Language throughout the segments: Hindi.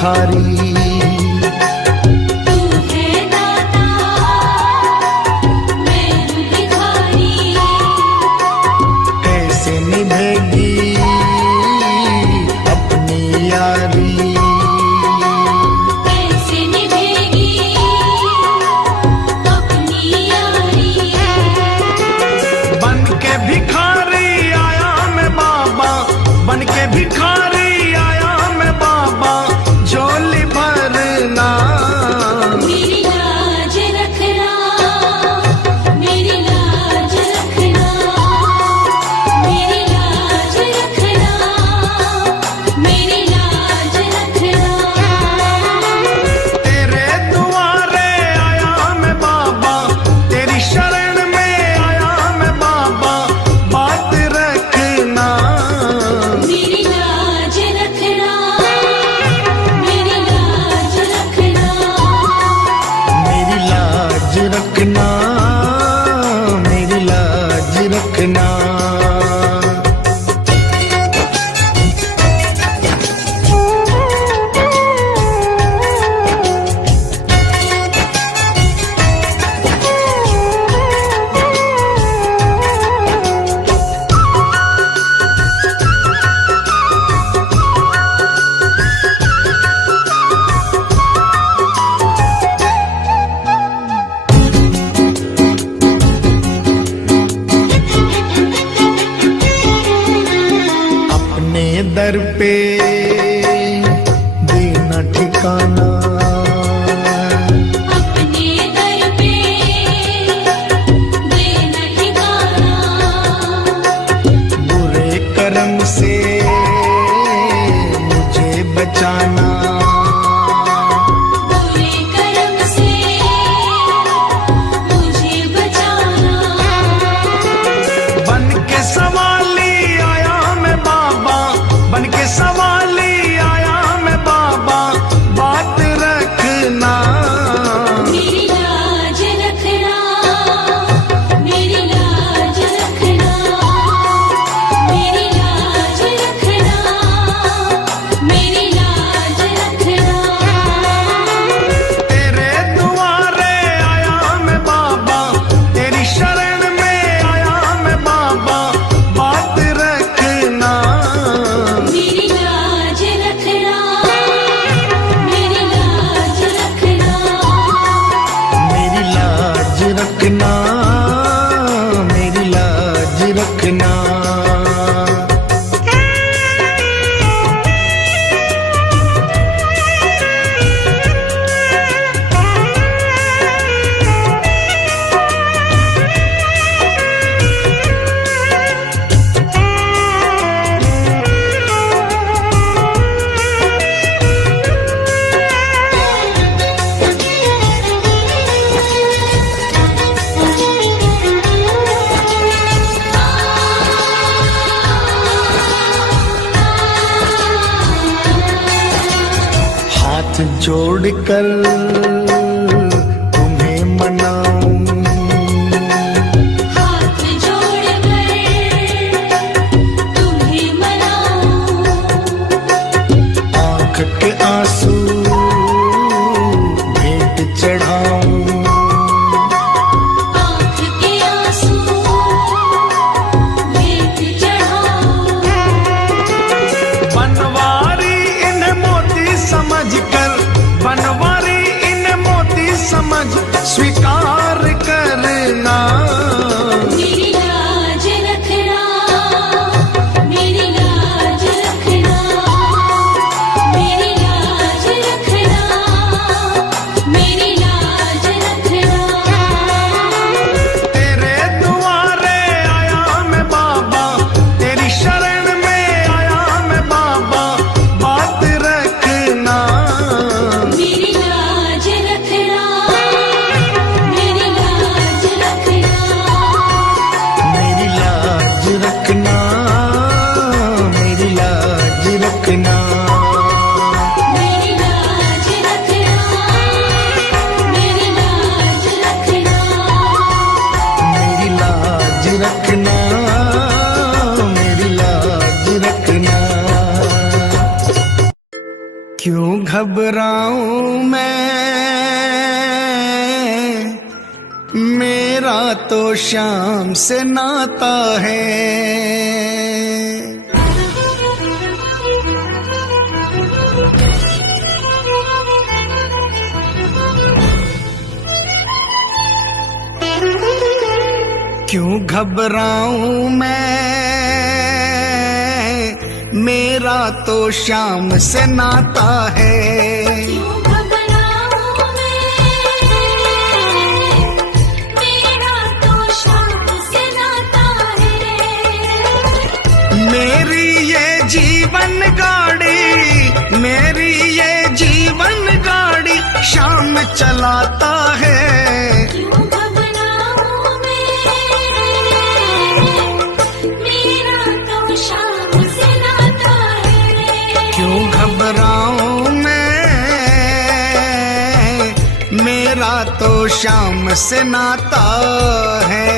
भिखारी। दर पे देना ठिकाना, अपने दर पे देना ठिकाना, बुरे कर्म से मुझे बचाना, बुरे कर्म से मुझे बचाना। बन के सवाली आया मैं बाबा, बन के सवाली आया मैं बाबा, बात रखना, मेरी लाज रखना, मेरी लाज रखना, मेरी लाज रखना, मेरी लाज रखना। तेरे दुआरे आया मैं बाबा, तेरी शरण में आया मैं बाबा, बात रखना, मेरी लाज रखना, मेरी लाज रखना, मेरी लाज रखना, मेरी लाज रखना। हाथ जोड़कर तुम्हें मनाऊं, हाथ जोड़कर तुम्हें मनाऊं, आँख के आंसू भेंट चढ़ाऊं, आँख के आंसू भेंट चढ़ाऊं। बनवारी इन्हें मोती समझकर, बनवारी इन्हें मोती समझ स्वीकार करना, मेरी लाज रखना, मेरी लाज रखना, मेरी लाज क्यों घबराऊं मैं, मेरा तो शाम से नाता है। क्यों घबराऊं मैं, मेरा तो शाम से नाता है। क्यों घबराऊं मैं, मेरा तो शाम से नाता है। मेरी ये जीवन गाड़ी, मेरी ये जीवन गाड़ी शाम चलाता है। क्यों घबराऊं मैं, मेरा तो शाम से नाता है। क्यों घबराऊं मैं, मेरा तो शाम से नाता है।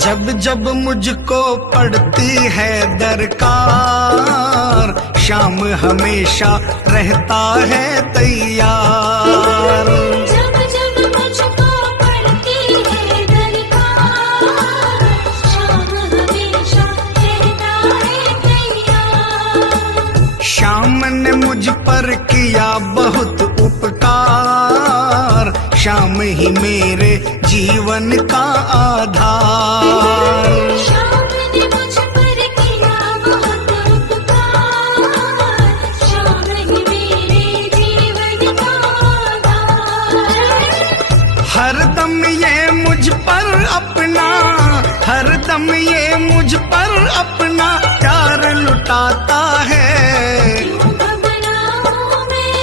जब जब मुझको पड़ती है दरकार, शाम हमेशा रहता है तैयार। जब जब मुझको पड़ती है दरकार, शाम हमेशा रहता है तैयार। शाम ने मुझ पर किया बहुत उपकार, शाम ही मेरे जीवन का आधार। शाम ने मुझ पर किया बहुत उपकार, शाम ही मेरे जीवन का आधार। हरदम ये मुझ पर अपना, हरदम ये मुझ पर अपना प्यार लुटाता है। क्यों घबराऊं मैं,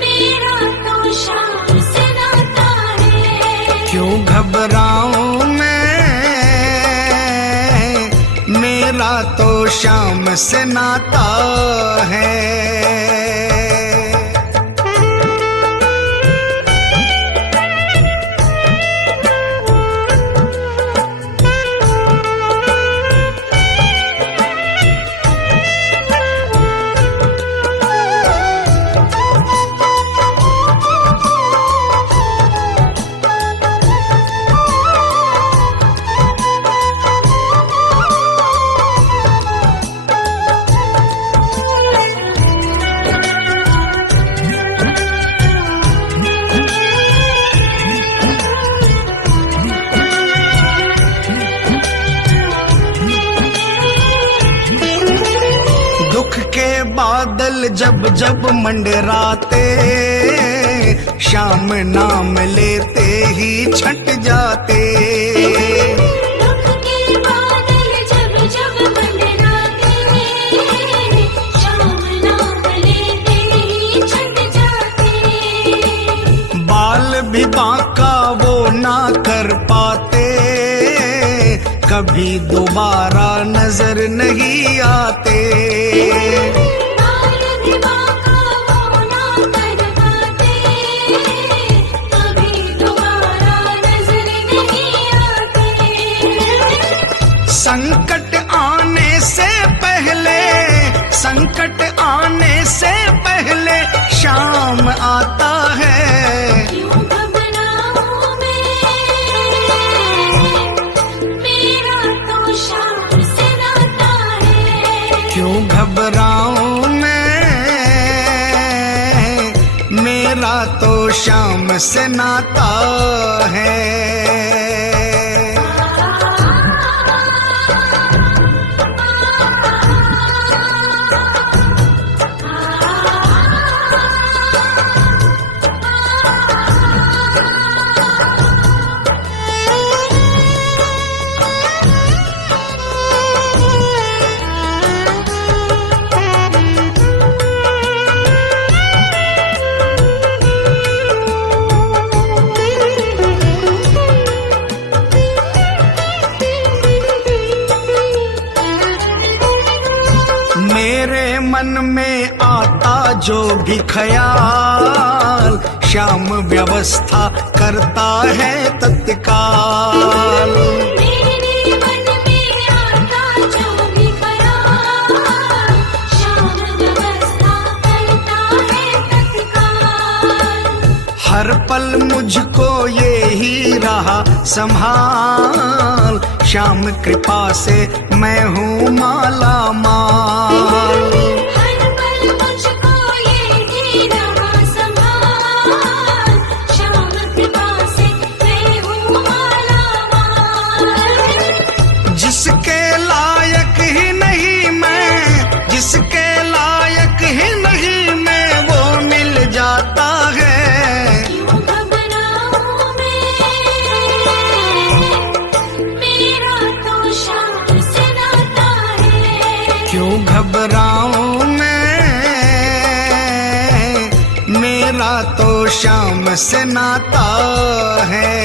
मेरा तो शाम से नाता है। क्यों घबराऊं मैं, मेरा तो शाम से नाता है। दुख के बादल जब जब मंडराते, शाम नाम लेते ही छट जाते। दुख के बादल जब जब मंडराते, शाम नाम लेते ही छट जाते। बाल भी बांका वो ना कर पाते, कभी दोबारा नजर नहीं आते। बाल भी बांका वो ना कर पाते, कभी दोबारा नजर नहीं आते। संकट आने से पहले, संकट आने से पहले शाम आता है। क्यों घबराऊं मैं, मेरा तो शाम से नाता है। क्यों घबराऊं मैं, मेरा तो शाम से नाता है। मन में आता जो भी ख्याल, श्याम व्यवस्था करता है तत्काल। मेरे मन में आता जो भी ख्याल, श्याम व्यवस्था करता है तत्काल। हर पल मुझको ये ही रहा संभाल, श्याम कृपा से मैं हूँ माला माल। हर पल मुझको ये ही रहा संभाल, श्याम कृपा से मैं हूँ माला माल। जिसके लायक ही नहीं मैं, जिसके लायक ही नहीं मैं, वो मिल जाता है। क्यों घबराऊं मैं, मेरा तो श्याम से नाता है। क्यों घबराऊं मैं, मेरा तो श्याम से नाता है।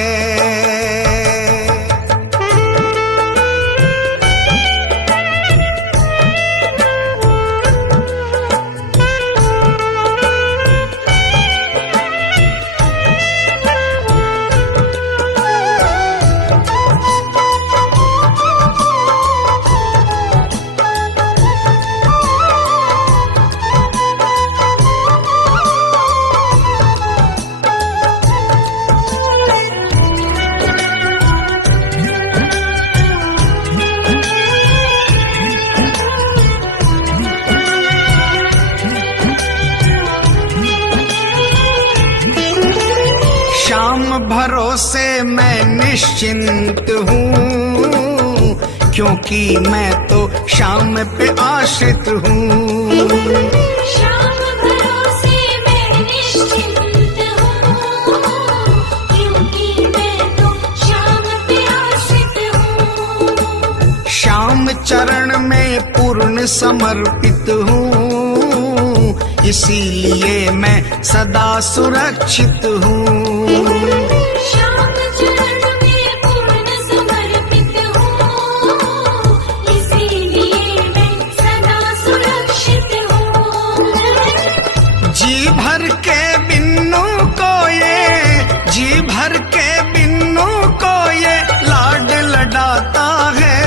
श्याम भरोसे मैं निश्चिंत हूँ, क्योंकि मैं तो श्याम पे आश्रित हूँ। श्याम भरोसे मैं निश्चिंत हूँ, क्योंकि मैं तो श्याम पे आश्रित हूँ। श्याम चरण में पूर्ण समर्पित हूँ, इसीलिए मैं सदा सुरक्षित हूँ। श्याम चरण में पूर्ण समर्पित हूँ, इसीलिए मैं सदा सुरक्षित हूँ। जी भर के बिन्नू को ये, जी भर के बिन्नू को ये लाड लडाता है।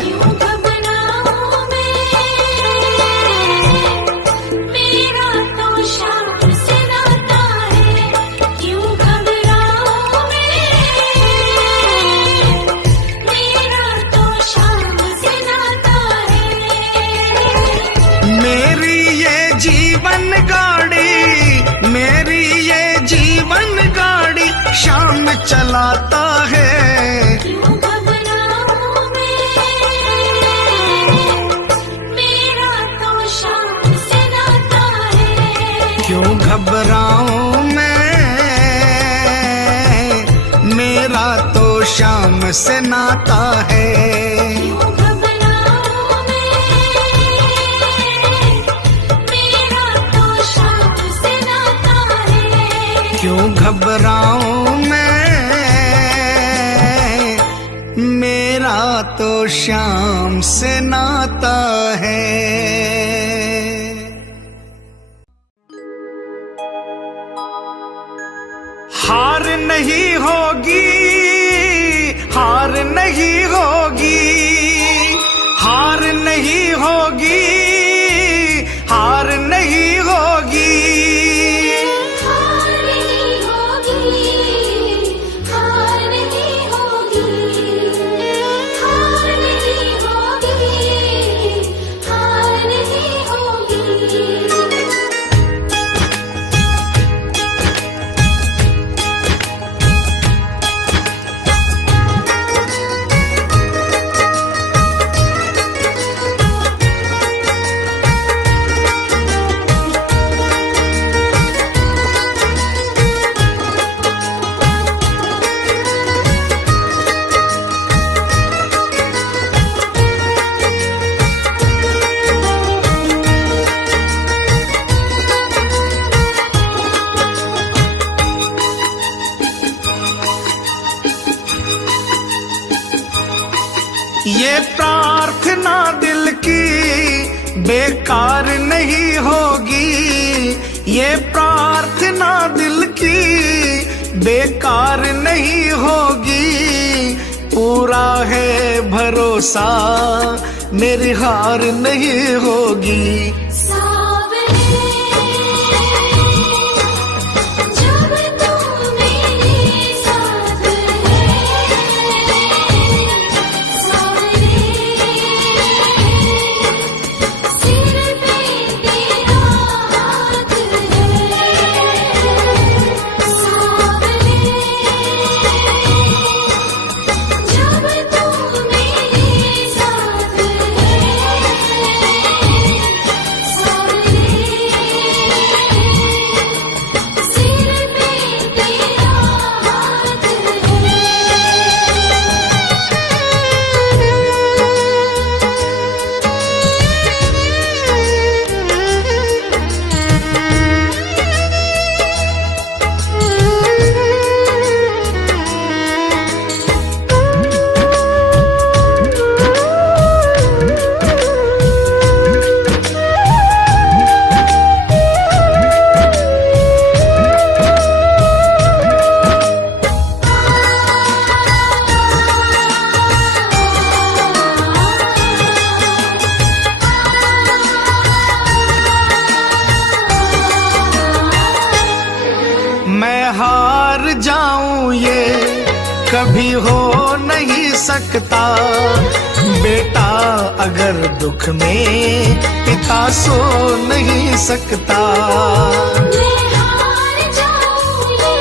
क्यों घबराऊं मैं, मेरा तो श्याम से नाता है। क्यों घबराऊं मैं, मेरा तो श्याम से नाता है। मेरी ये जीवन गाड़ी, मेरी ये जीवन गाड़ी श्याम चलाता है। क्यों घबराऊं मैं, मेरा तो श्याम से नाता है। क्यों घबराऊं मैं, मेरा तो श्याम से नाता है। क्यों घबराऊं मैं, मेरा तो श्याम से नाता है। क्यों घबराऊं मैं, मेरा तो श्याम से नाता है। हार नहीं होगी, हार नहीं होगी, हार नहीं होगी, हार नहीं होगी। हार नहीं होगी, हार नहीं होगी, हार नहीं होगी, हार नहीं होगी। ये प्रार्थना दिल की बेकार नहीं होगी, ये प्रार्थना दिल की बेकार नहीं होगी। पूरा है भरोसा, मेरी हार नहीं होगी। सावरे जब तू मेरे साथ है, सावरे सिर पे तेरा हाथ है, सावरे जब तू मेरे साथ है, सावरे सिर पे तेरा हाथ है। मैं हार जाऊं ये कभी हो नहीं सकता। बेटा अगर दुख में पिता सो नहीं सकता। मैं हार जाऊं ये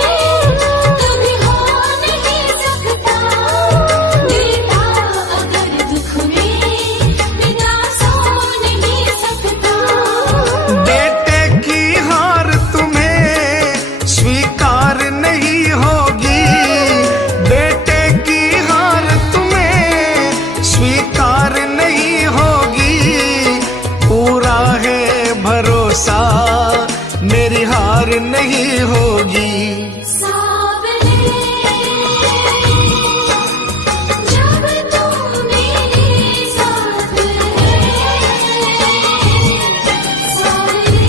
कभी हो नहीं सकता। बेटा अगर दुख में पिता सो नहीं सकता। बेटे की हार तुम्हें स्वीकार नहीं होगी। बेटे की हार तुम्हें स्वीकार नहीं होगी। पूरा है भरोसा, मेरी हार नहीं होगी। सावरे जब तू मेरे साथ है, सावरे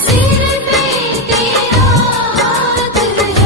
सिर पे तेरा हाथ है।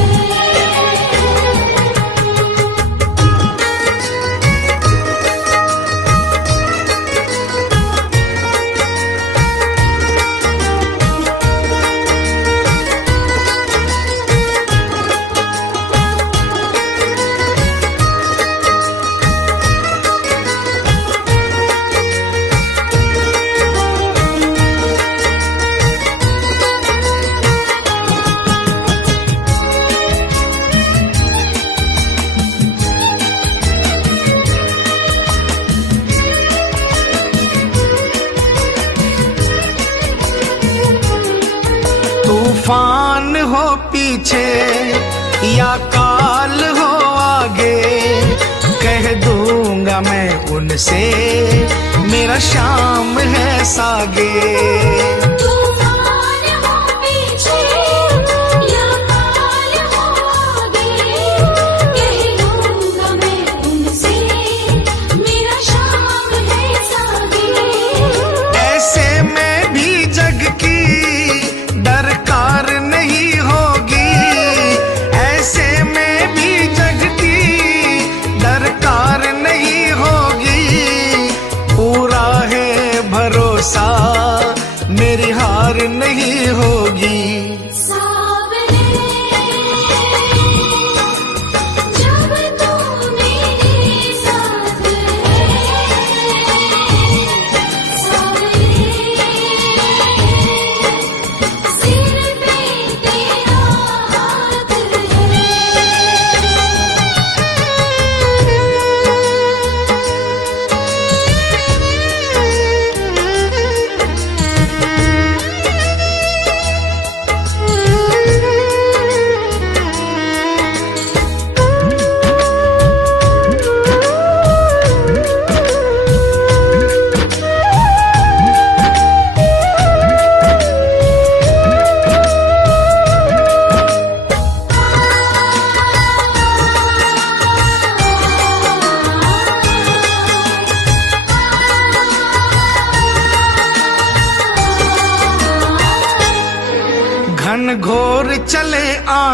तूफान हो पीछे या काल हो आगे, कह दूंगा मैं उनसे मेरा शाम है सागे। तूफान हो पीछे या काल हो आगे, कह दूंगा मैं उनसे मेरा शाम है सागे। ऐसे में भी जग की दरकार नहीं होगी। ऐसे में भी जग की दरकार नहीं होगी। पूरा है भरोसा, मेरी हार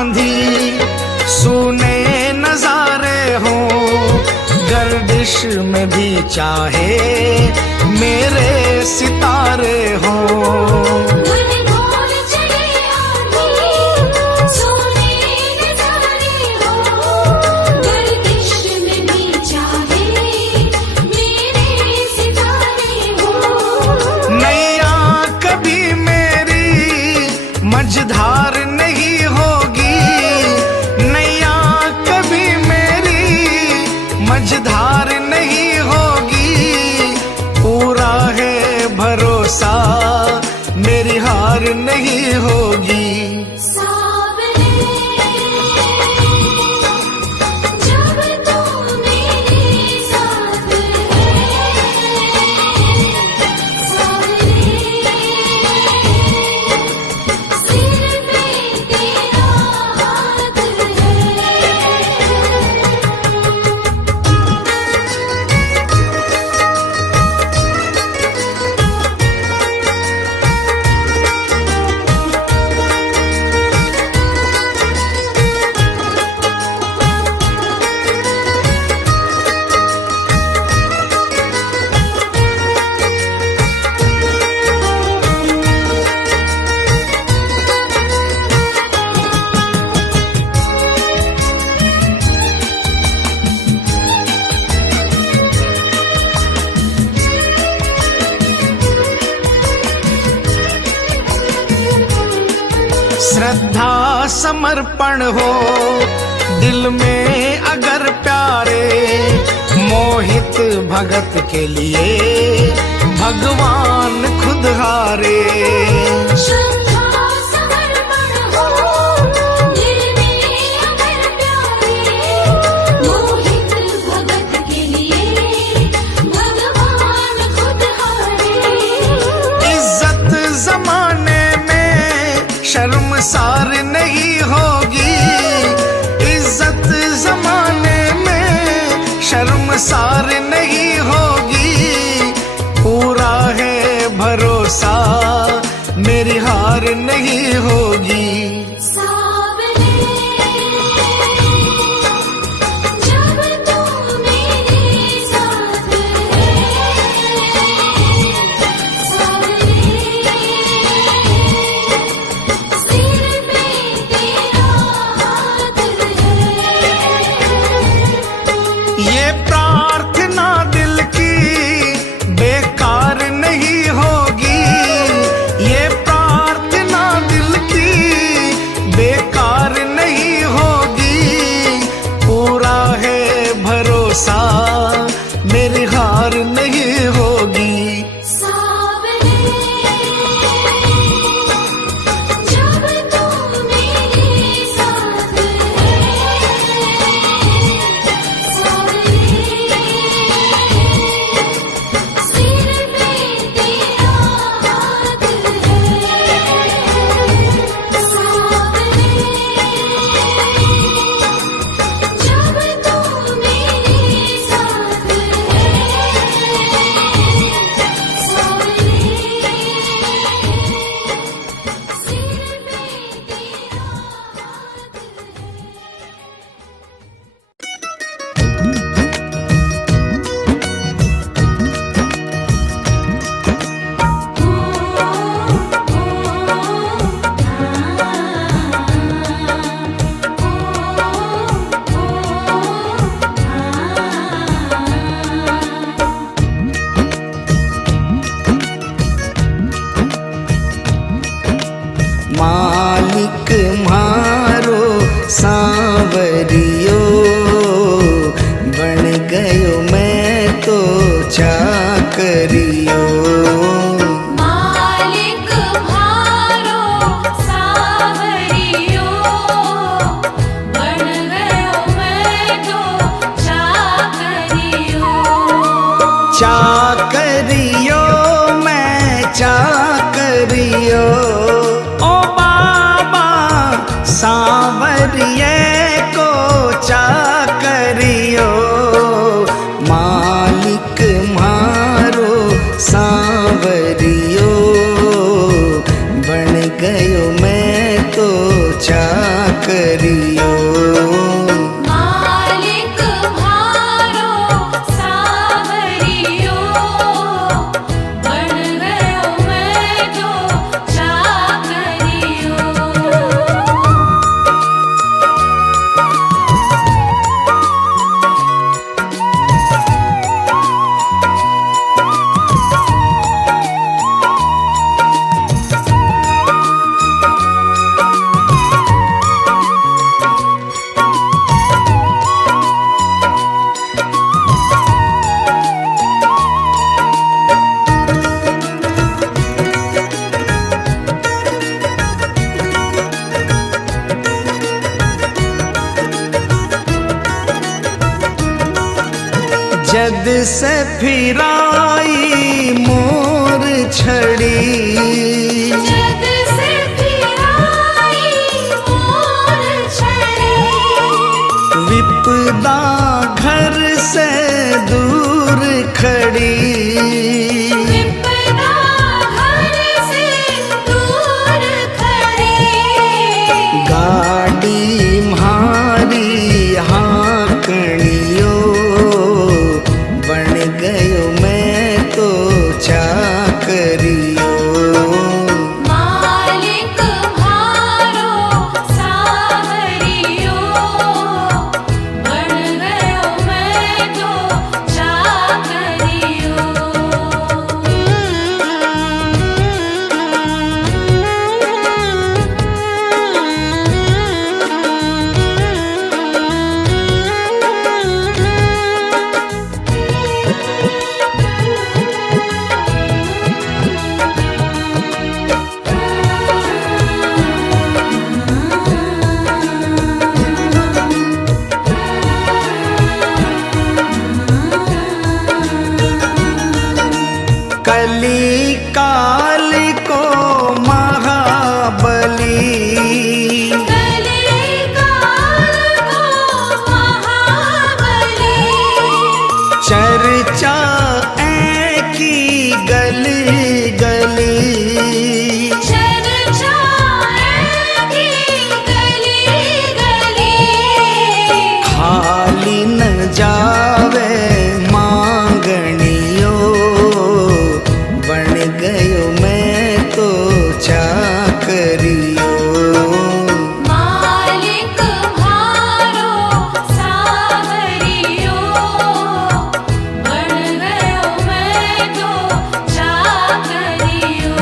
आंधी सुने नजारे हो, गर्दिश में भी चाहे मेरे सितारे हो। घनघोर चले आंधी, सोने नजारे हो, गर्दिश में भी चाहे मेरे सितारे हो। नैया कभी मेरी मझधार नहीं होगी, नैया कभी मेरी मझधार नहीं होगी, पूरा है भरोसा मेरी हार नहीं होगी। सावरे जब तू मेरे साथ है, सावरे सिर पे तेरा हाथ है। श्रद्धा समर्पण हो दिल में अगर प्यारे, मोहित भगत के लिए भगवान खुद हारे। श्रद्धा समर्पण हो दिल में अगर प्यारे, मोहित भगत के लिए भगवान खुद हारे। इज्जत जमाने में शर्मसार नहीं होगी, इज्जत जमाने में शर्मसार नहीं होगी, पूरा है भरोसा मेरी हार जद से फिराई मोर छड़ी, जद से फिराई मोर छड़ी, विपदा घर से दूर खड़ी, विपदा घर से दूर खड़ी, गाड़ी म्हारी हाँकड़ियो, बन गयो मैं तो चाकरियो। मालिक म्हारो सावरियो, बन गयो मैं तो चाकरियो। कली काल को महाबली, कली काल को महाबली, चर्चा की गली गली, चर्चा की गली गली, खाली न जावे मांगनियो, बन गयो मैं तो चाकरियो। मालिक म्हारो सावरियो, बन गयो मैं तो चाकरियो।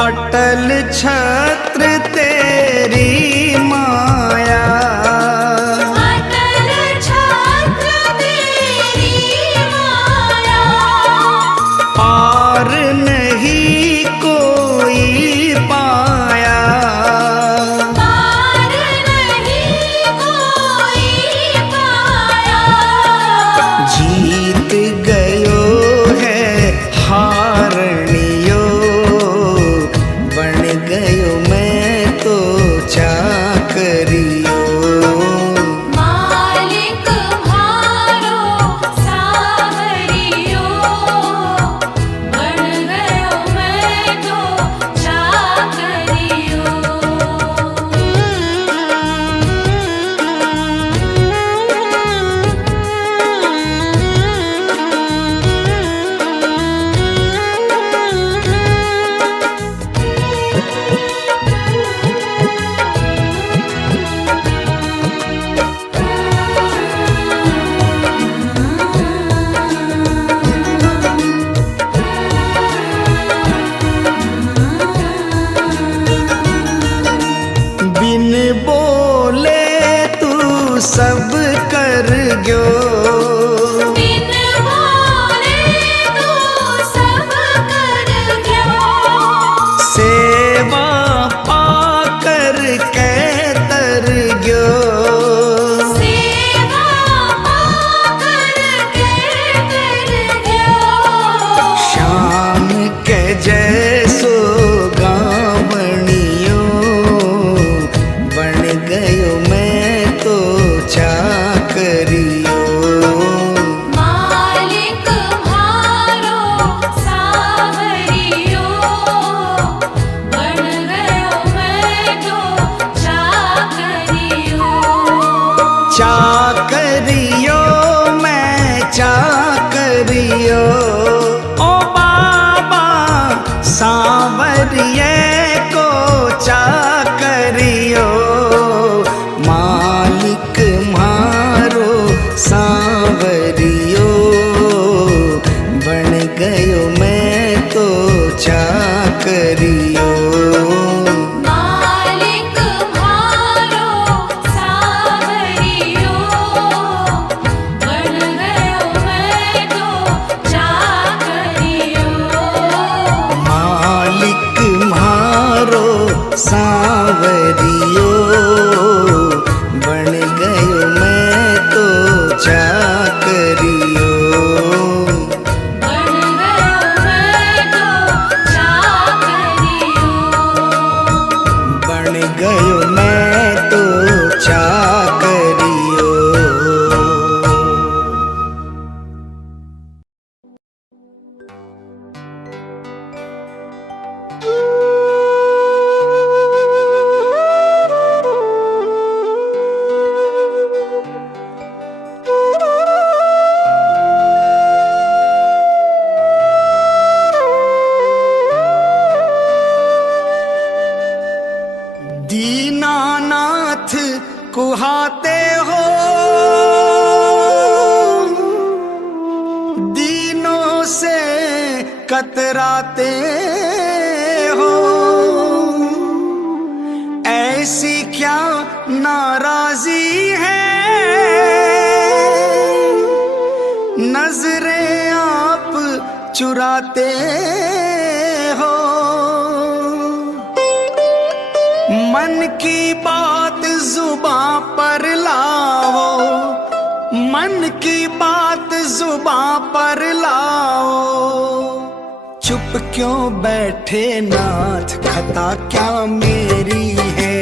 अटल छत्र तेरी माया, अटल छत्र तेरी माया, पार नहीं कोई पाया, पार नहीं कोई पाया, जीत गयो है हारनियो, बन गयो मैं तो चाकरी। करियो। मालिक म्हारो सावरियो, बन गयो मैं तो चाकरियो। मालिक म्हारो सांवरियो, बन गयो मैं तो चाकरियो। बन गयो मैं तो चाकरियो। बन गयो मैं तो चाकरियो। दीनानाथ कुहाते हो, दीनों से कतराते हो। ऐसी क्या नाराजी है, नजरें आप चुराते हो। मन की बात जुबां पर लाओ, मन की बात जुबां पर लाओ। चुप क्यों बैठे नाथ, खता क्या मेरी है।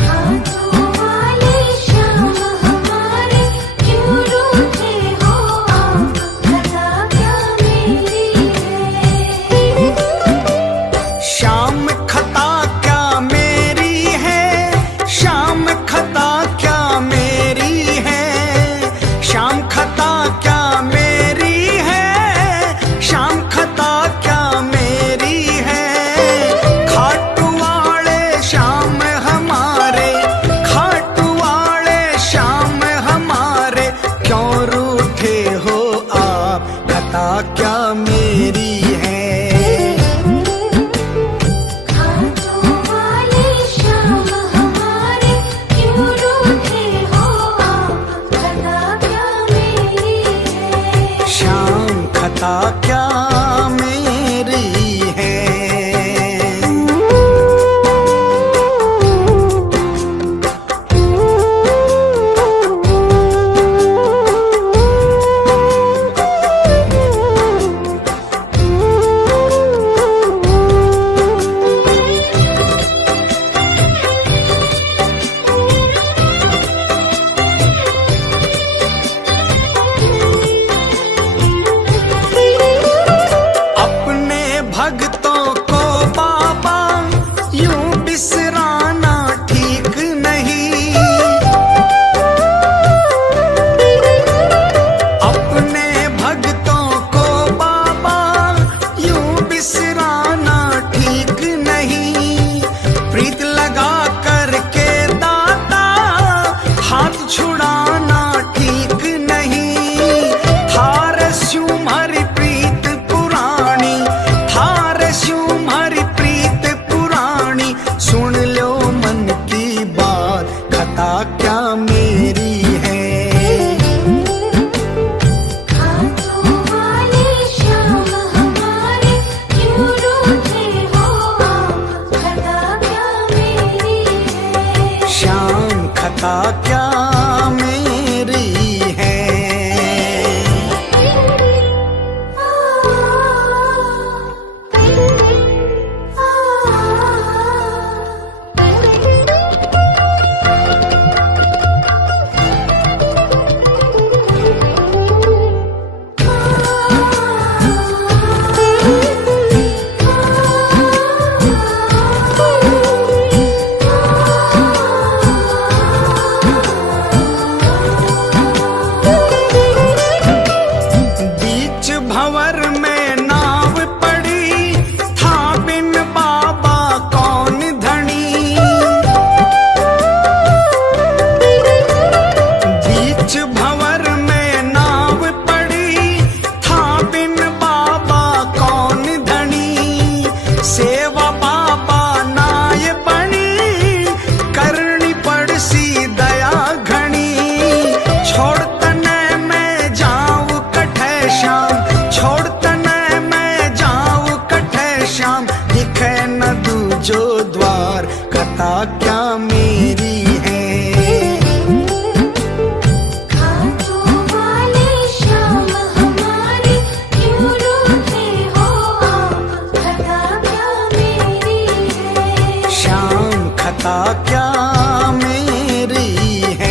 हाथों वाले श्याम हमारे, क्यों रूठे हो आप, खता क्या मेरी है। शाम खता क्या मेरी है, शाम खता क्या मेरी है। शाम खता क्या मेरी है, शाम खता क्या मेरी है। खाटू वाले श्याम हमारे, खाटू वाले श्याम हमारे, क्यों रूठे हो आप, खता क्या मेरी है। हाथों वाले श्याम हमारे, क्यों रूठे हो आप, खता क्या मेरी है। शाम खता क्या मेरी है। अपने भक्तों को बाबा यूं बिसराना ठीक नहीं। अपने भक्तों को बाबा यूं बिसराना ठीक नहीं। प्रीत लगा करके दाता हाथ छुड़ाना ठीक नहीं। थार तुम्हारी प्रीत पुरानी, थार तुम्हारी प्रीत पुरानी। सुन लो मन की बात, खता क्या मेरी है। हाथों वाले श्याम हमारे, क्यों रूठे हो आप, खता क्या मेरी है। शाम खता क्या मेरी है। खता क्या मेरी है।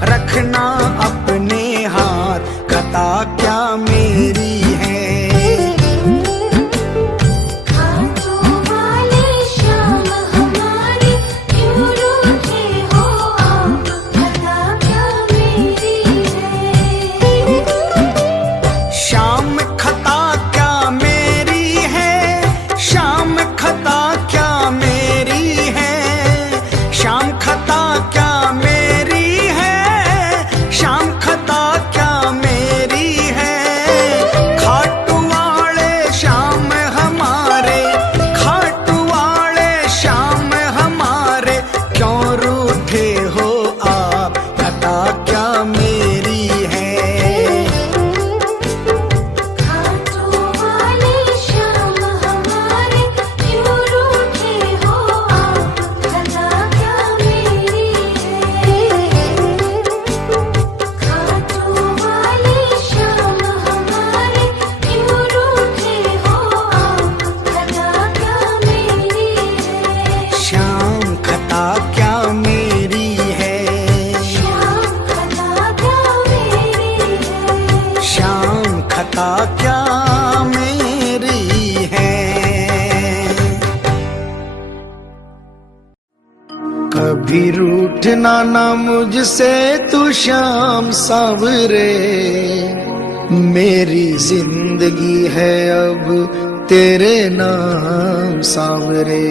रखना अपने हाथ, खता क्या मेरी है। खाटू वाले श्याम हमारे क्यों रूठे हो आप, खता क्या मेरी है। श्याम खता क्या मेरी है, श्याम खता क्या मेरी है, श्याम खता क्या मेरी है, श्याम खता क्या मेरी है। खाटू वाले श्याम हमारे, खाटू वाले श्याम हमारे क्यों रूठे हो आप, खता क्या मेरी है। खाटू वाले श्याम हमारे क्यों रूठे हो आप, खता क्या मेरी है। खाटू वाले श्याम हमारे क्यों रूठे हो आप, खता क्या मेरी है। श्याम खता क्या मेरी है, श्याम खता क्या मेरी है। श्याम खता क्या मेरी है। कभी रूठना ना मुझसे तू श्याम सावरे, मेरी जिंदगी है अब तेरे नाम सावरे।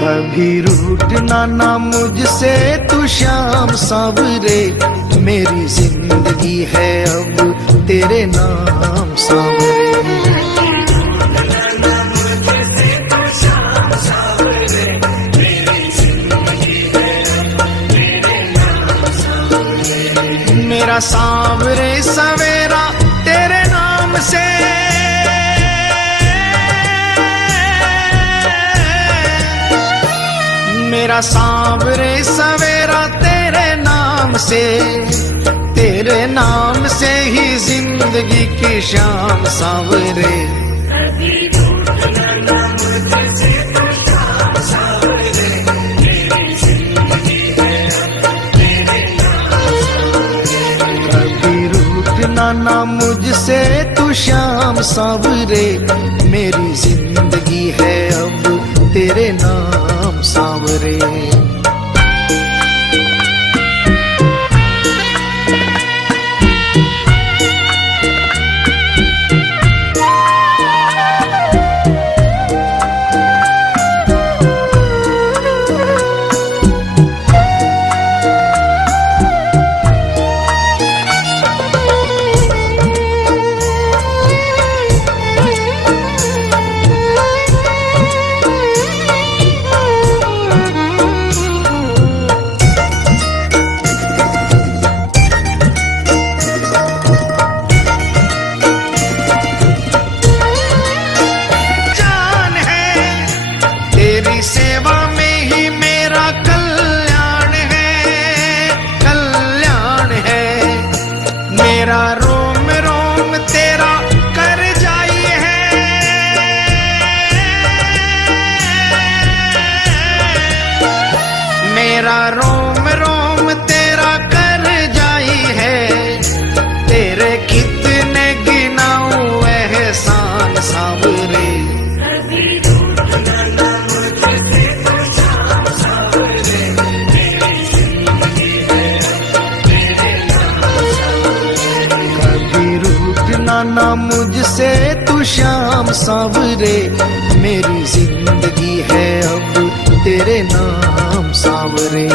कभी रूठना ना मुझसे तू श्याम सावरे, मेरी जिंदगी है अब तेरे नाम सावरे। मेरा सांवरे सवेरा तेरे नाम से, मेरा सांवरे सवेरा तेरे नाम से, तेरे नाम से ही जिंदगी की शाम सांवरे। कभी रूठना ना मुझसे तू श्याम सांवरे, मेरी जिंदगी है अब तेरे नाम सांवरे। मेरा रोम रोम तेरा कर जाई है, तेरे कितने गिनाऊं एहसान सांवरे। कभी रूठना ना मुझसे तू श्याम सांवरे, मेरी जिंदगी है अब तेरे नाम सांवरे।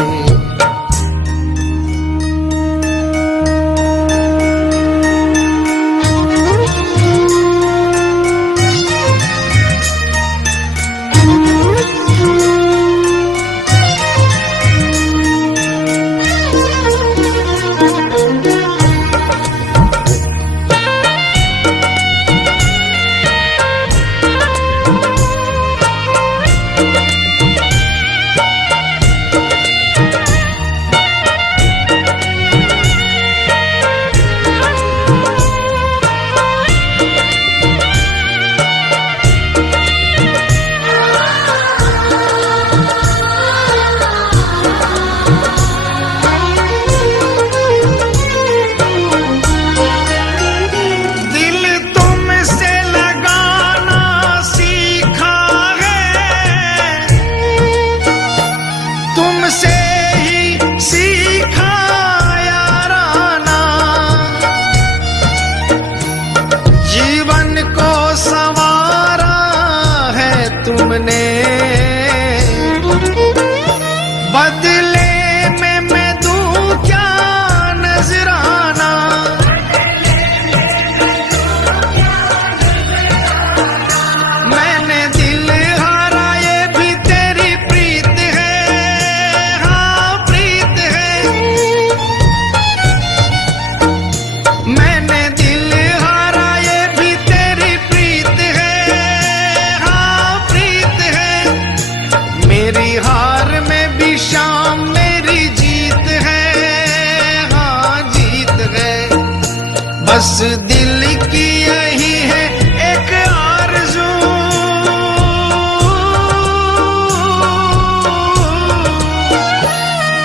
तुमने बदले में मैं दूं क्या नजराना, मैंने दिल हारा ये भी तेरी प्रीत है, हाँ प्रीत है। मैंने दिल हारा ये भी तेरी प्रीत है, मेरी हार में भी शाम मेरी जीत है, हाँ जीत है। बस दिल की यही है एक आरज़ू,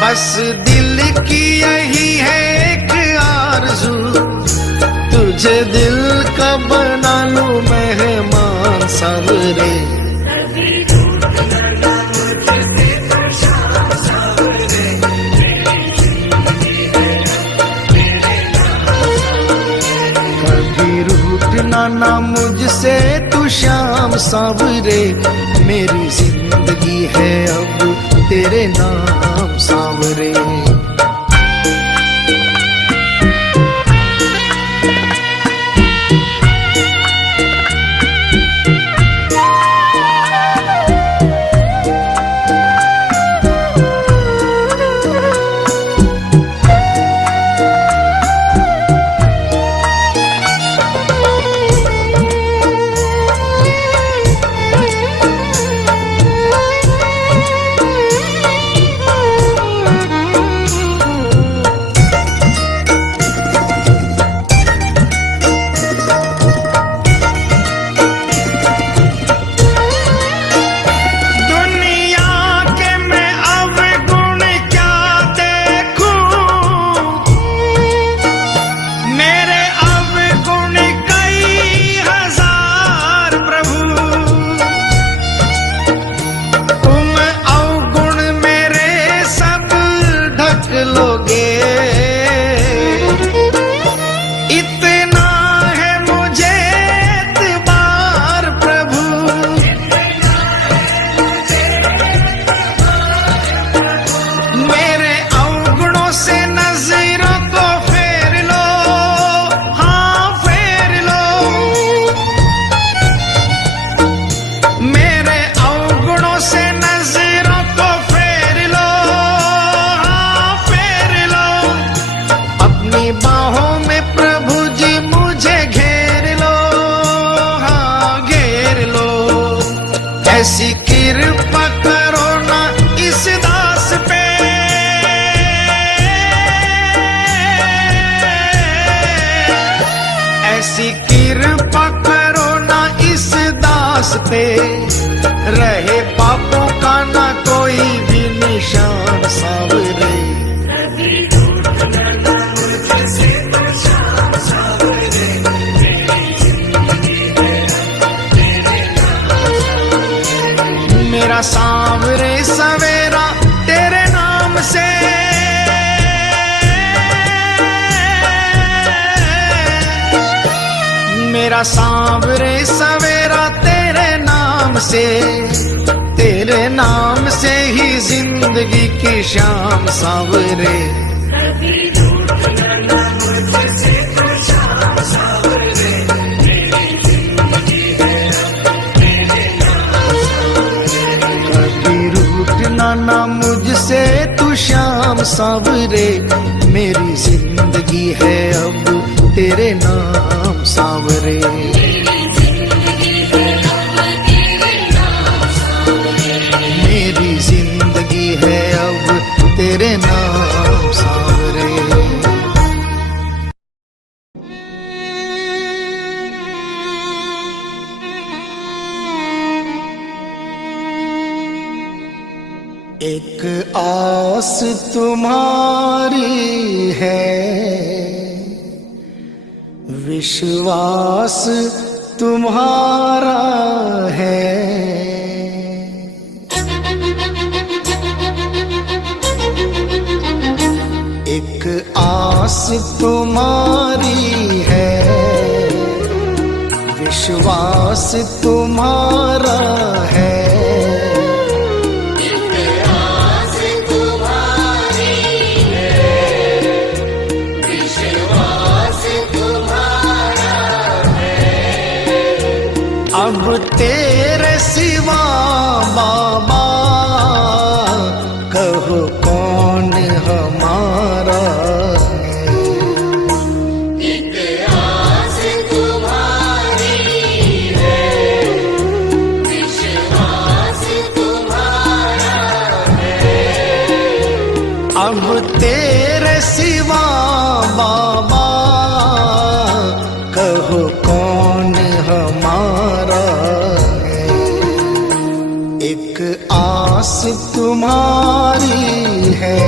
बस दिल की यही है एक आरज़ू, तुझे दिल का बना लूं मेहमान सांवरे। ना मुझसे तू श्याम सांवरे, मेरी जिंदगी है अब तेरे नाम सांवरे। मेरा सांवरे सवेरा तेरे नाम से ही जिंदगी की शाम सांवरे। कभी रूठना ना मुझसे तो शाम सांवरे, मेरी जिंदगी है तेरे नाम सांवरे। कभी रूठना ना मुझसे तू शाम सांवरे, मेरी जिंदगी है अब तेरे नाम सांवरे। मेरी जिंदगी है अब तेरे नाम सांवरे। एक आस तुम्हारी है, विश्वास तुम्हारा है। एक आस तुम्हारी है, विश्वास तुम्हारा है। अब तेरे सिवा बाबा कहो कौन हमारा है। एक आस तुम्हारी है, विश्वास तुम्हारा है। अब तेरे सिवा बाबा कहो कौन हमारा है। एक आस तुम्हारी है।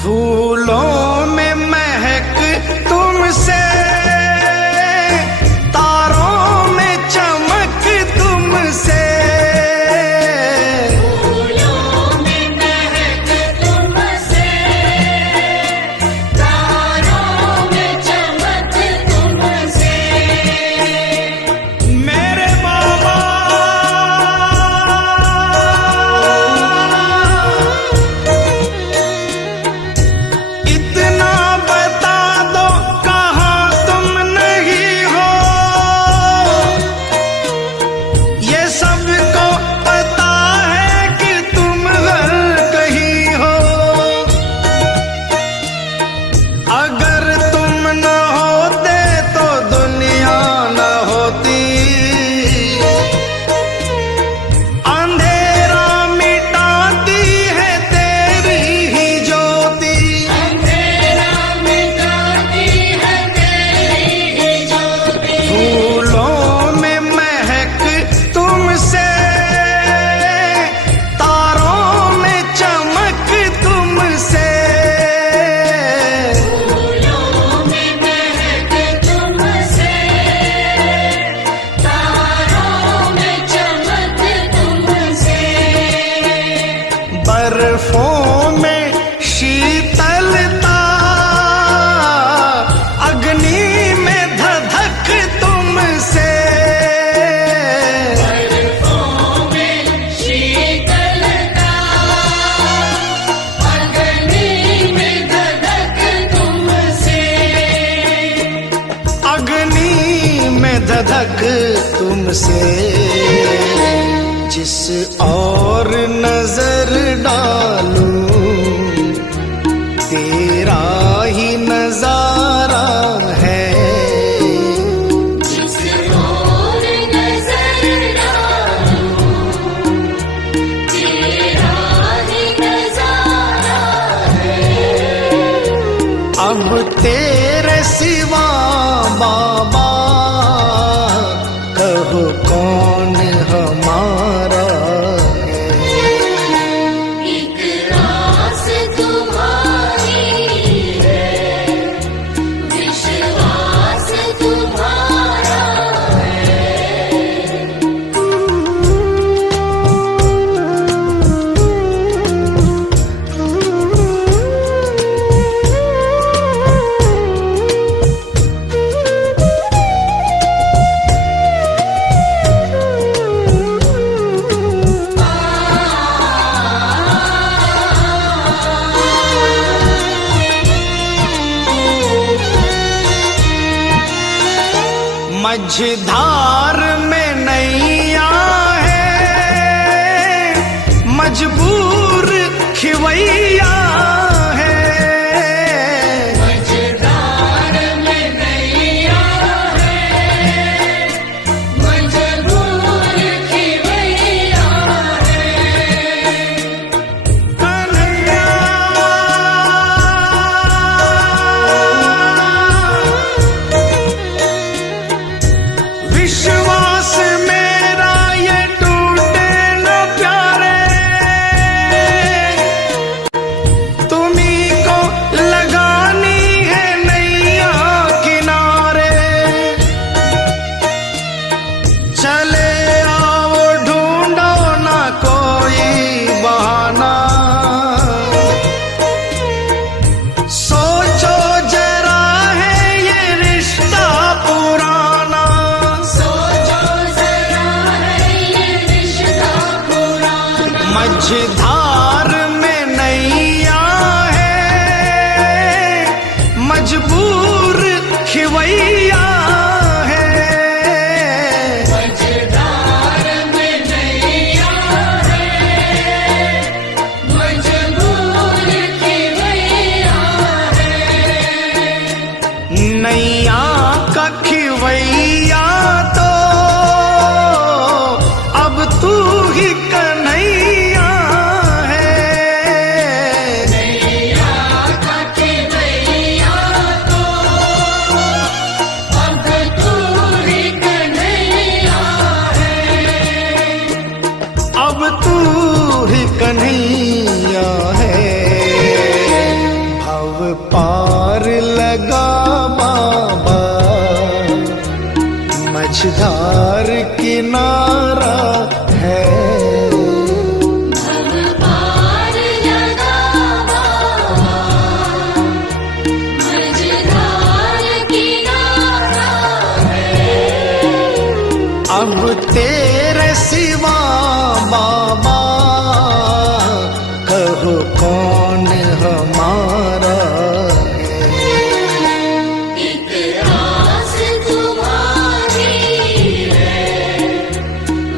फूलों में महक तुमसे, तारों में चमक तुमसे। फूलों में महक तुमसे, तारों में चमक तुमसे। मेरे बाबा इतना बता दो कहाँ तुम नहीं हो, ये सबको पता है कि तुम हर कहीं हो। अगर तुम न होते तो दुनिया न होती, अंधेरा मिटाती है तेरी ही ज्योति। अंधेरा मिटाती है तेरी ही ज्योति। फूलों में महक तुमसे, तारों में चमक तुमसे। फूलों में महक तुमसे, तारों में चमक तुमसे। बर्फों में शीतलता, अग्नि में धधक तुमसे। बर्फों में शीतलता, अग्नि में धधक तुमसे। अग्नि में धधक तुमसे। जिस और नजर डालूं तेरा ही नजारा है। जिस ओर नजर डालूं, तेरा ही नजारा है। अब तेरे मझधार में नैया है, मजबूर खिवैया है। मझधार में नैया है, मजबूर खिवैया है। कन्हैया विश्वास मेरा ये टूटे न प्यारे, तुम्ही को लगानी है नैया किनारे। चले आओ ढूंढो ना कोई बहाना, सोचो जरा है ये रिश्ता पुराना। सोचो जरा है ये रिश्ता पुराना। मझधार में नैया है, मजबूर खिवैया है। मझधार में नैया है, मजबूर खिवैया है। नैया का खिवैया तो अब तू ही कन्हैया है। नैया का खिवैया तो अब तू ही कन्हैया है। अब तू ही कन्हैया है। भव पार लगा बाबा, मझधार किनारा है। भव पार लगा बाबा, मझधार किनारा है। अब तेरे सिवा बाबा, कहो कौन हमारा है। एक आस तुम्हारी है,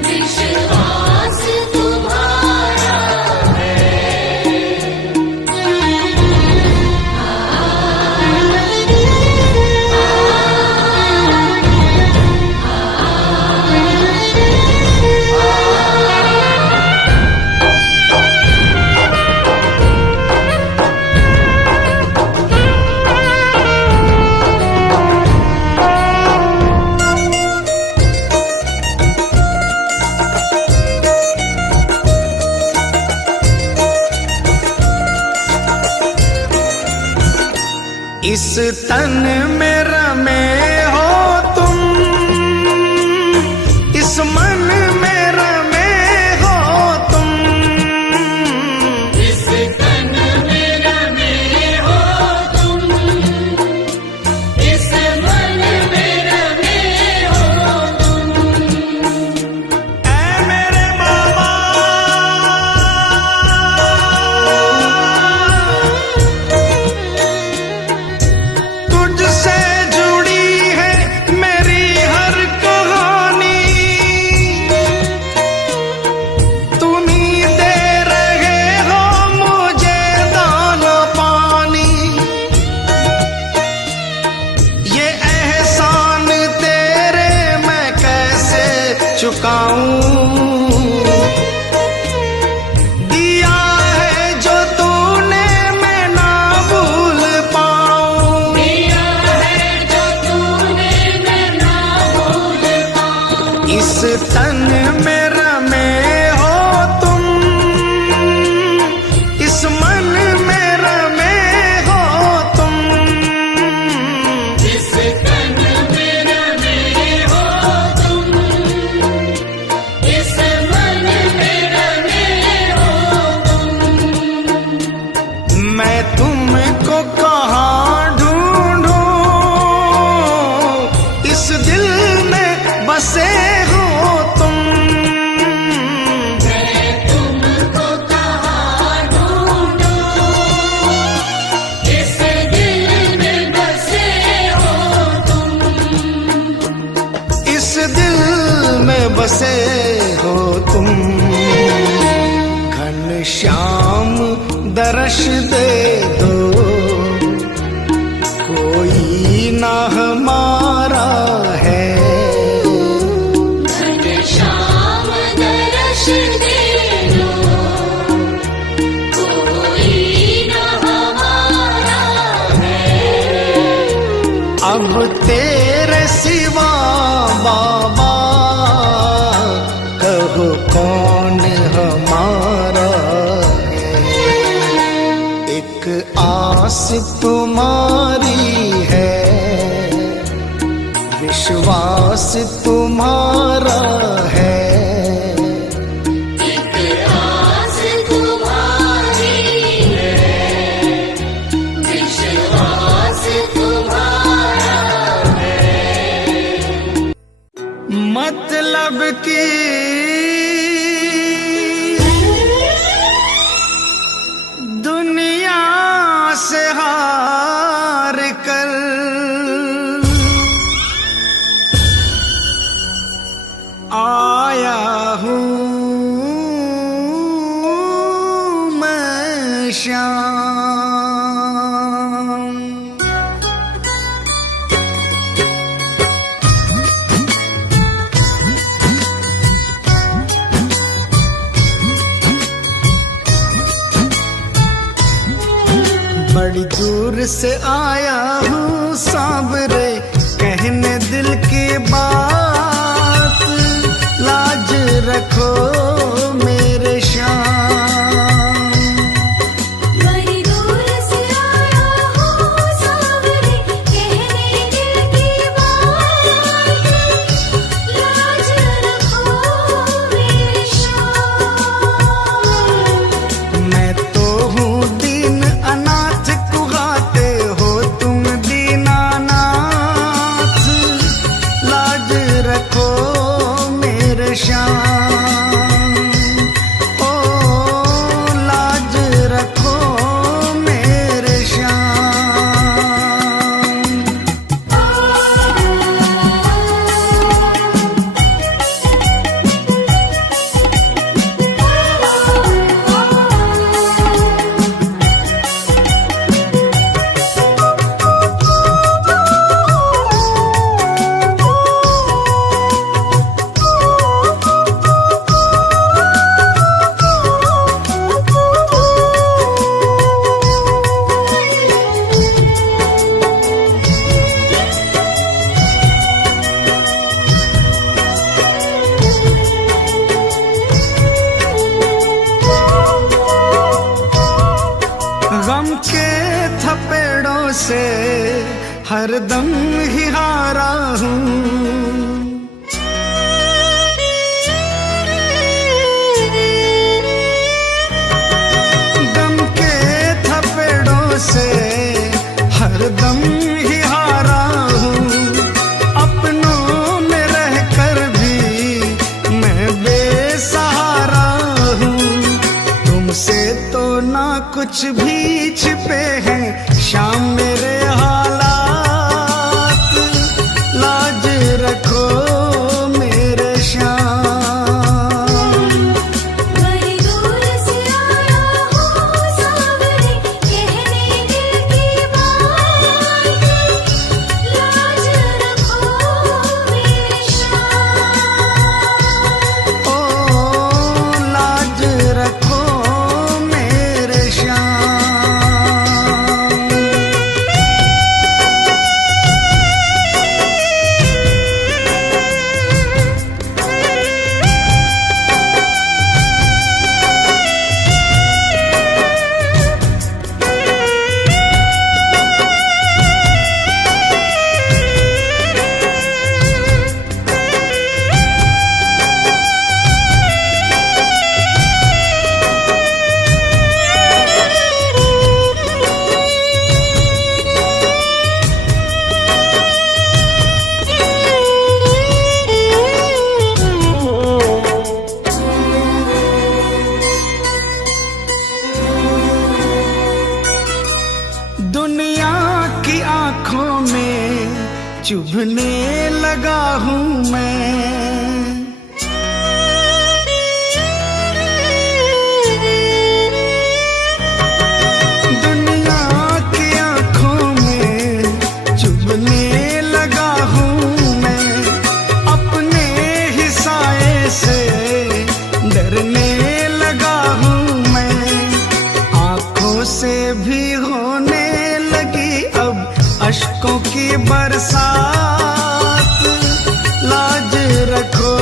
विश्वास तुम्हारा इस तन में रमे हो तुम, इस मन में रमे हो तुम। इस तन में रमे हो तुम, इस मन में रमे हो तुम। ऐ मेरे बाबा, तुझसे दर्श दे दो, कोई ना हमारा है। घनश्याम दर्श दे दो, कोई न हमारा है। अब तेरे सिवा बाबा कहो कौन हमारा है। एक आस तुम्हारी है, विश्वास तुम्हारा है। एक आस तुम्हारी है, विश्वास तुम्हारा है। मतलब की दुनिया से हार कर आया हूँ मैं श्याम। बड़ी दूर से आया हूँ सांवरे, कहने दिल की बात, लाज रखो मेरे श्याम। बड़ी दूर से आया हूँ सांवरे, कहने दिल की बात, लाज रखो मेरे श्याम। मैं तो हूँ दीन अनाथ, कुहाते हो तुम दीनानाथ, लाज रखो मेरे श्याम। ओ लाज रखो मेरे श्याम। गम के थपेड़ों से हरदम ही हारा हूँ। गम के थपेड़ों से हरदम ही हारा हूँ। अपनों में रहकर भी मैं बेसहारा हूँ। तुमसे तो ना कुछ भी छिपे हैं शाम मेरे हालात, लाज रखो मेरे श्याम। बड़ी दूर से आया हूँ सांवरे, कहने दिल की बात, लाज रखो मेरे श्याम। ओ लाज रखो मेरे श्याम। दुनिया की आंखों में चुभने लगा हूँ मैं। साथ, लाज रखो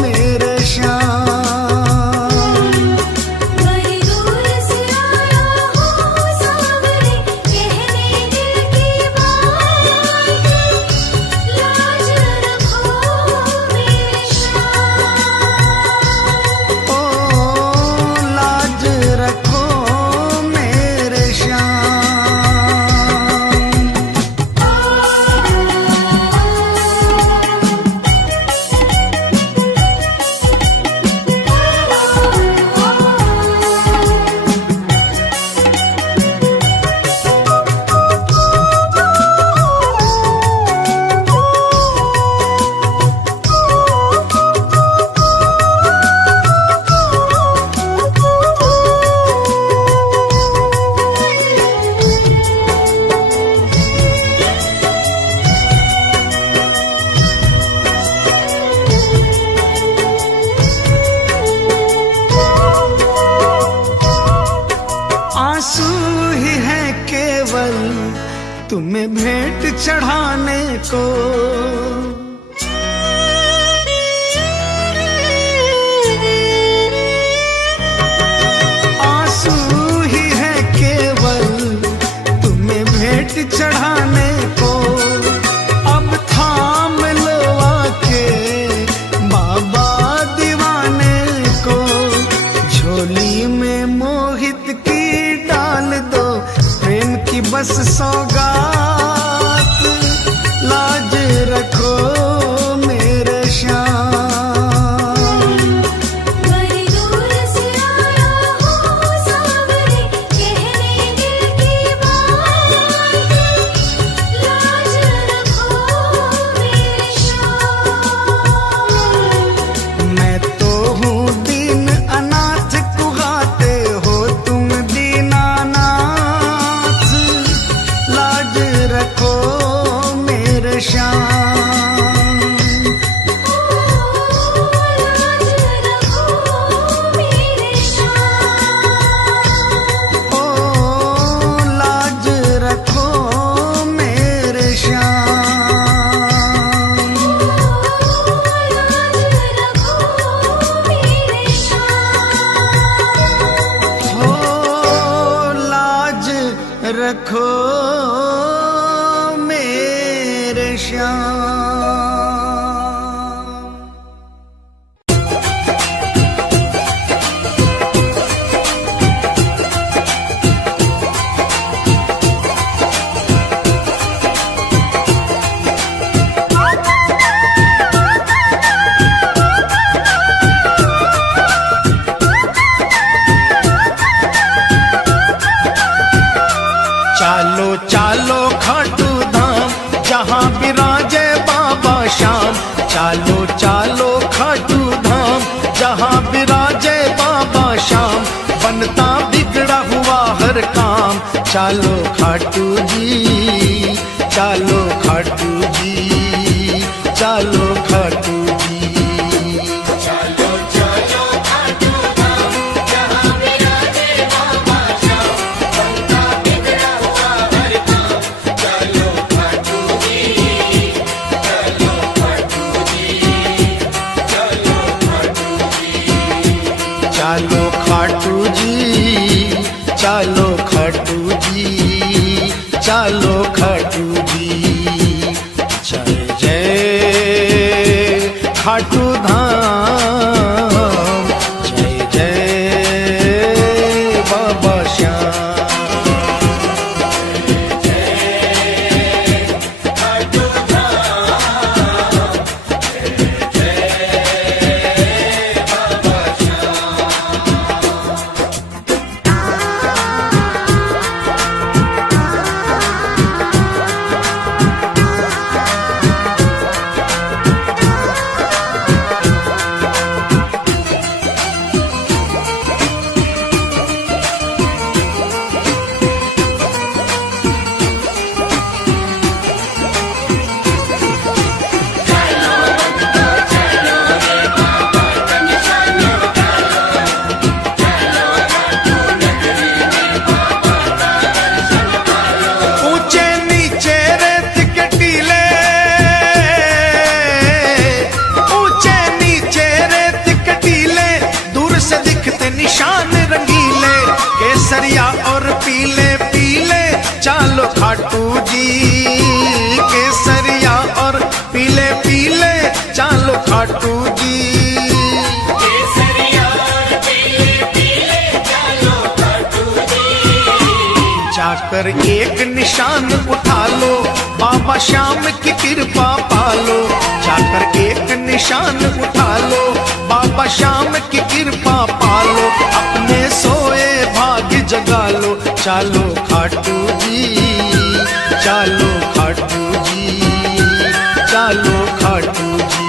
मेरे श्याम। बड़ी दूर से आया हूँ सावरे, कहने दिल की बात, लाज रखो मेरे श्याम। ओ लाज रखो मेरे श्याम। आंसू ही है केवल तुम्हें भेंट चढ़ाने को, आंसू ही है केवल तुम्हें भेंट चढ़ाने को। अब थाम लो आके बाबा दीवाने को, झोली में मोहित की डाल दो प्रेम की बस सौगात, लाज रखो मेरे श्याम। बड़ी दूर से आया हूँ सावरे, कहने दिल की बात, लाज रखो मेरे श्याम। मैं तो हूँ दीन अनाथ, कुहाते हो तुम दीनानाथ, लाज रखो मेरे श्याम। लाज रखो मेरे श्याम। ओ लाज रखो मेरे श्याम। चालो चालो खाटू धाम, जहाँ विराजे बाबा श्याम। चालो चालो खाटू धाम, जहाँ विराजे बाबा श्याम। बनता बिगड़ा हुआ हर काम, चालो खाटू जी, चालो खाटू जी, चालो खाटू जी। चालो चालो खाटू धाम, जहाँ विराजे बाबा श्याम। बनता बिगड़ा हुआ हर काम, चालो खाटू जी, चालो खाटू जी, चालो खाटू जी। चालो खाटू जी, चालो खाटू जी, चालो खाटू जी। जय जय खाटू धाम, जय जय बाबा श्याम। निशान रंगीले, केसरिया और पीले पीले चालो खाटू जी। केसरिया और पीले पीले चालो खाटू जी। केसरिया और पीले पीले चालो खाटू जी। जाकर एक निशान उठा लो, बाबा श्याम की कृपा पालो। जाकर एक निशान उठा लो, बाबा श्याम की कृपा पालो। अपने सोए भाग्य जगा लो, चालो खाटू जी, चालो खाटू जी, चालो खाटू जी।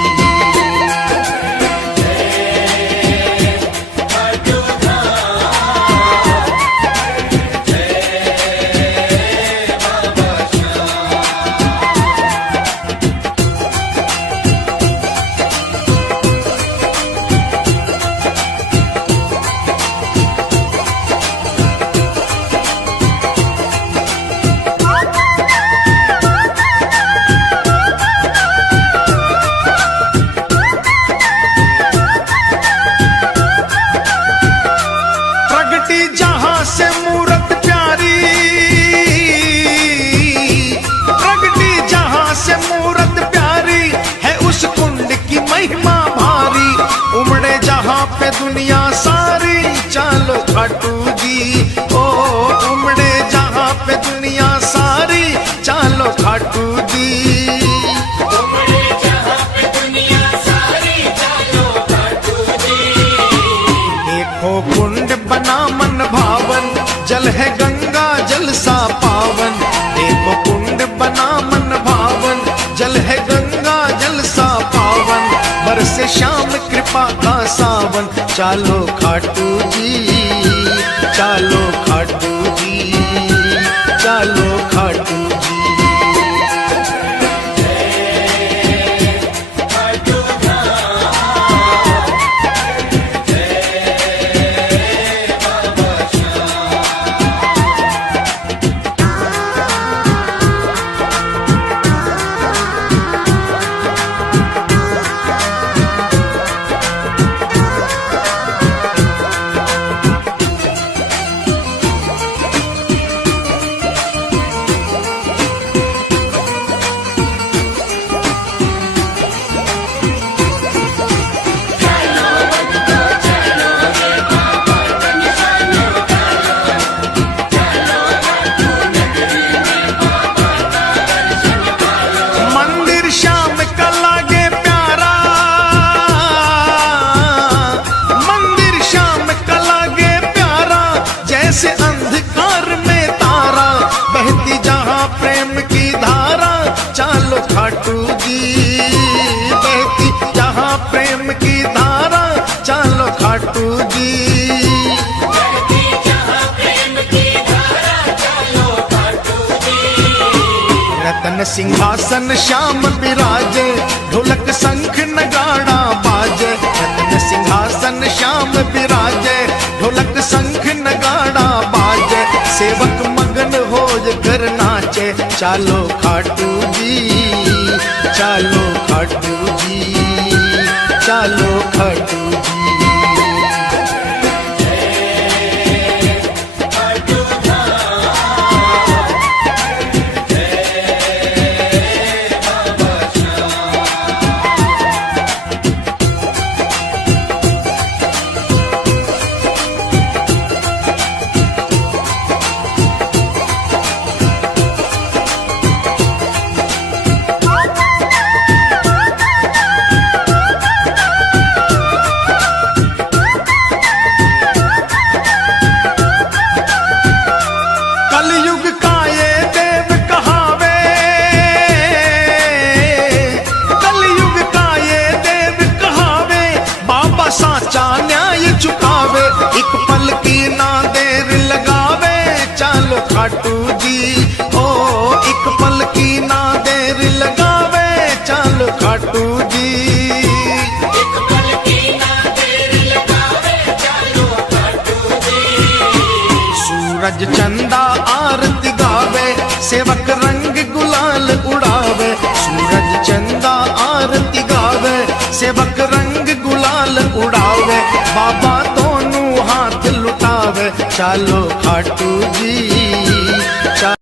पे दुनिया सारी चालो खाटू जी। ओ उमड़े जहां पे दुनिया सारी चालो खाटू जी। उमड़े जहां पे दुनिया सारी चालो खाटू जी। देखो कुंड बना मन भावन, जल है गंगा जल सा पावन। देखो कुंड बना मन भावन, जल है गंगा जल सा पावन। बरसे श्याम कृपा का सावन, चालो खाटू जी, चालो खाटू जी, चालो खाटू जी। जैसे अंधकार में तारा, बहती जहां प्रेम की धारा, चालो खाटू जी। बहती जहां प्रेम की धारा, चालो खाटू जी। बहती जहां प्रेम की धारा, चालो खाटू जी। रतन सिंहासन श्याम विराजे, ढोलक शंख नगाड़ा बाजे। रतन सिंहासन श्याम विराजे, ढोलक शंख नगाड़ा बाजे। सेवक मगन हो कर नाचे, चालो खाटू जी, चालो खाटू जी, चालो खाटू जी। साचा न्याय चुकावे, एक पल की ना देर लगावे, चालो खाटू जी। ओ एक पल की ना देर लगावे, चालो खाटू जी। एक पल की ना देर लगावे, चालो खाटू जी। सूरज चंदा आरती गावे, सेवक रंग गुलाल उड़ावे। सूरज चंदा आरती गावे, सेवक रंग गुलाल उड़ावे। बाबा दोनों हाथ बचा लो खाटू जी।